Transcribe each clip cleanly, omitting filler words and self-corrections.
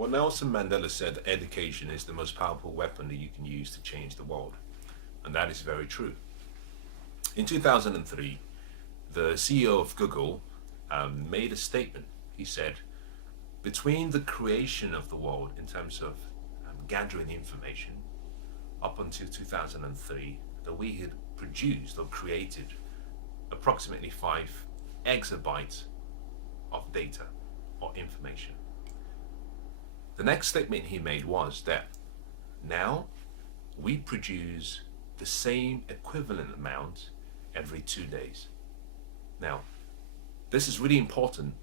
Well, Nelson Mandela said that education is the most powerful weapon that you can use to change the world. And that is very true. In 2003, the CEO of Google made a statement. He said, between the creation of the world in terms of gathering information up until 2003, that we had produced or created approximately 5 exabytes of data or information. The next statement he made was that now we produce the same equivalent amount every 2 days. Now, this is really important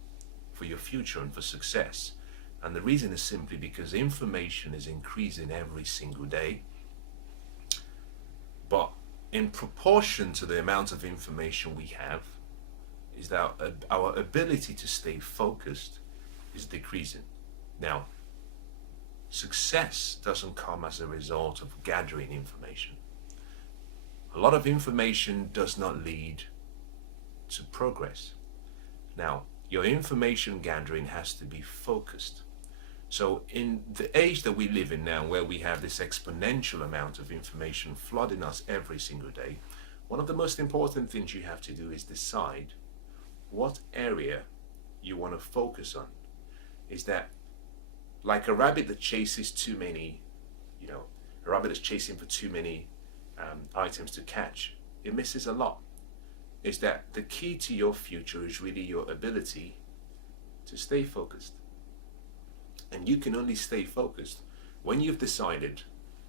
for your future and for success. And the reason is simply because information is increasing every single day. But in proportion to the amount of information we have, is that our ability to stay focused is decreasing. Now, success doesn't come as a result of gathering information. A lot of information does not lead to progress. Now, your information gathering has to be focused. So in the age that we live in now, where we have this exponential amount of information flooding us every single day, one of the most important things you have to do is decide what area you want to focus on. Is that like a rabbit that chases too many, a rabbit that's chasing for too many items to catch, it misses a lot. Is that the key to your future is really your ability to stay focused. And you can only stay focused when you've decided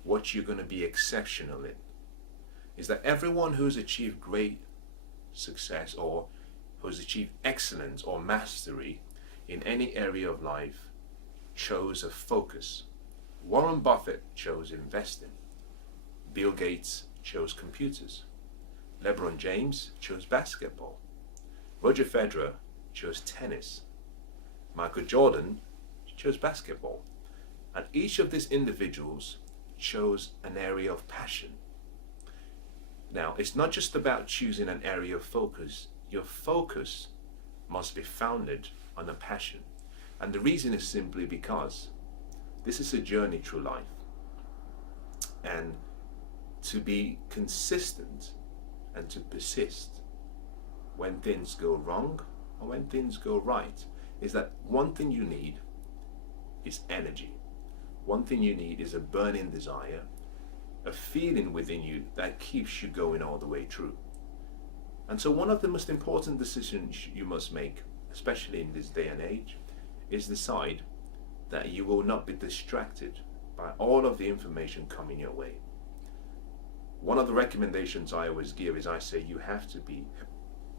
what you're going to be exceptional in. Is that everyone who's achieved great success or who's achieved excellence or mastery in any area of life chose a focus. Warren Buffett chose investing. Bill Gates chose computers. LeBron James chose basketball. Roger Federer chose tennis. Michael Jordan chose basketball. And each of these individuals chose an area of passion. Now, it's not just about choosing an area of focus. Your focus must be founded on a passion. And the reason is simply because this is a journey through life. And to be consistent and to persist when things go wrong or when things go right is that one thing you need is energy. One thing you need is a burning desire, a feeling within you that keeps you going all the way through. And so one of the most important decisions you must make, especially in this day and age, is decide that you will not be distracted by all of the information coming your way. One of the recommendations I always give is I say you have to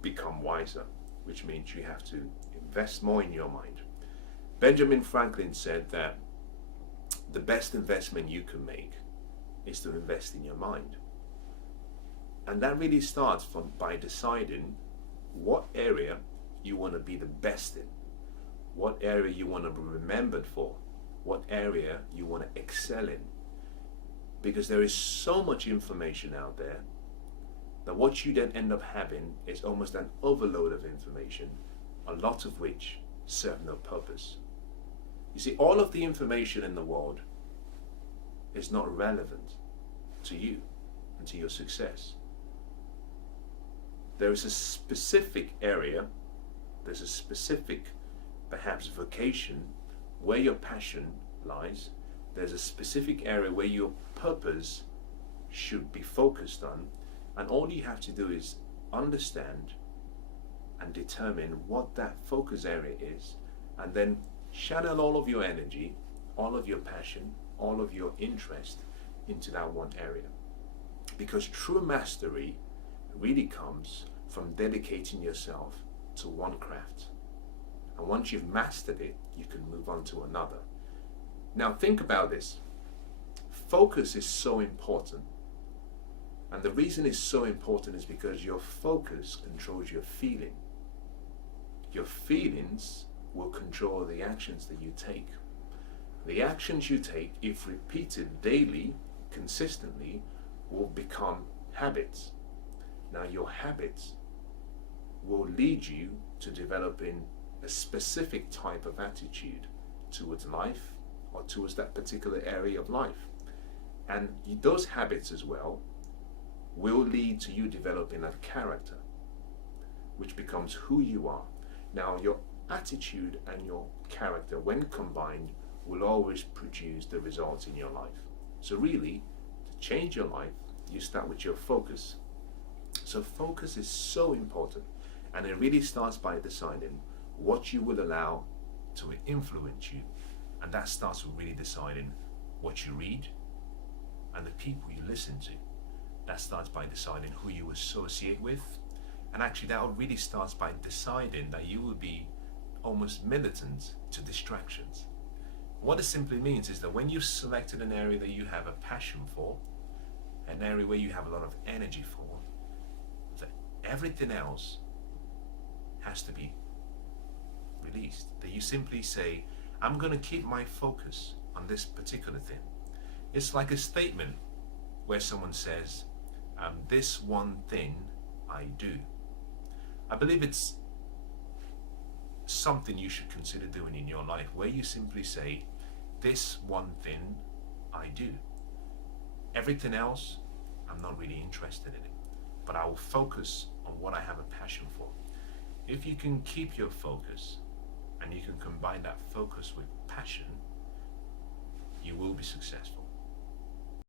become wiser, which means you have to invest more in your mind. Benjamin Franklin said that the best investment you can make is to invest in your mind. And that really starts by deciding what area you want to be the best in, what area you want to be remembered for, what area you want to excel in. Because there is so much information out there that what you then end up having is almost an overload of information, a lot of which serve no purpose. You see, all of the information in the world is not relevant to you and to your success. There is a specific area, there's a specific, perhaps, vocation where your passion lies. There's a specific area where your purpose should be focused on, and all you have to do is understand and determine what that focus area is, and then channel all of your energy, all of your passion, all of your interest into that one area. Because true mastery really comes from dedicating yourself to one craft. And once you've mastered it, you can move on to another. Now think about this. Focus is so important. And the reason it's so important is because your focus controls your feeling. Your feelings will control the actions that you take. The actions you take, if repeated daily, consistently, will become habits. Now your habits will lead you to developing a specific type of attitude towards life or towards that particular area of life. And those habits as well will lead to you developing a character, which becomes who you are. Now, your attitude and your character, when combined, will always produce the results in your life. So really, to change your life, you start with your focus. So focus is so important, and it really starts by deciding what you will allow to influence you, and that starts with really deciding what you read and the people you listen to. That starts by deciding who you associate with, and actually that really starts by deciding that you will be almost militant to distractions. What it simply means is that when you've selected an area that you have a passion for, an area where you have a lot of energy for, that everything else has to be released. That you simply say, I'm going to keep my focus on this particular thing. It's like a statement where someone says, this one thing I do. I believe it's something you should consider doing in your life, where you simply say, this one thing I do. Everything else, I'm not really interested in it, but I will focus on what I have a passion for. If you can keep your focus and you can combine that focus with passion, you will be successful.